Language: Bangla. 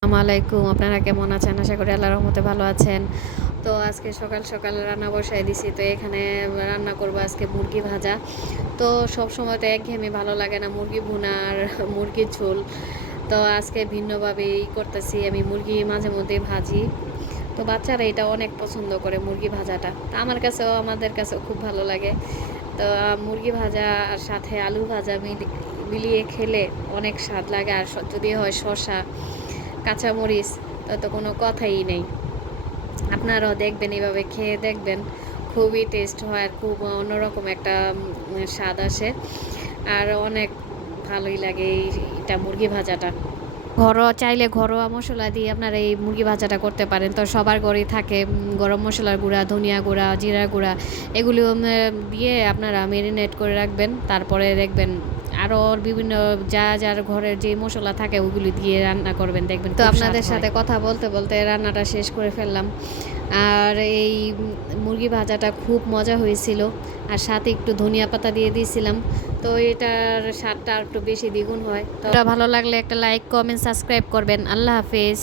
আসসালামু আলাইকুম। আপনারা কেমন আছেন? আশা করি আল্লাহর রহমতে ভালো আছেন। তো আজকে সকাল, সকাল রান্না বসায় দিছি। তো এখানে রান্না করব আজকে মুরগি ভাজা। তো সবসময় তো একঘেয়েমি ভালো লাগে না মুরগি ভুনা আর মুরগির ঝোল। তো আজকে ভিন্নভাবেই করতেছি। আমি মুরগি মাঝে মধ্যেই ভাজি। তো বাচ্চারা এটা অনেক পছন্দ করে মুরগি ভাজাটা। তো আমার কাছেও আমাদের কাছেও খুব ভালো লাগে। তো মুরগি ভাজা আর সাথে আলু ভাজা মিলিয়ে খেলে অনেক স্বাদ লাগে। আর যদি হয় শসা, কাঁচামরিচ, তো কোনো কথাই নেই। আপনারাও দেখবেন, এভাবে খেয়ে দেখবেন, খুবই টেস্ট হয় আর খুব অন্যরকম একটা স্বাদ আসে। আর অনেক ভালোই লাগে এটা মুরগি ভাজাটা। চাইলে ঘরোয়া মসলা দিয়ে আপনারা এই মুরগি ভাজাটা করতে পারেন। তো সবার ঘরেই থাকে গরম মসলার গুঁড়া, ধনিয়া গুঁড়া, জিরা গুঁড়া, এগুলো দিয়ে আপনারা মেরিনেট করে রাখবেন। তারপরে দেখবেন আরও বিভিন্ন যার ঘরের যে মসলা থাকে ওগুলি দিয়ে রান্না করবেন, দেখবেন তো। আপনাদের সাথে কথা বলতে বলতে রান্নাটা শেষ করে ফেললাম। আর এই মুরগি ভাজাটা খুব মজা হয়েছিল। আর সাথে একটু ধনিয়া পাতা দিয়ে দিয়েছিলাম। তো এটার স্বাদটা একটু বেশি দ্বিগুণ হয়। তো ভালো লাগলে একটা লাইক, কমেন্ট, সাবস্ক্রাইব করবেন। আল্লাহ হাফেজ।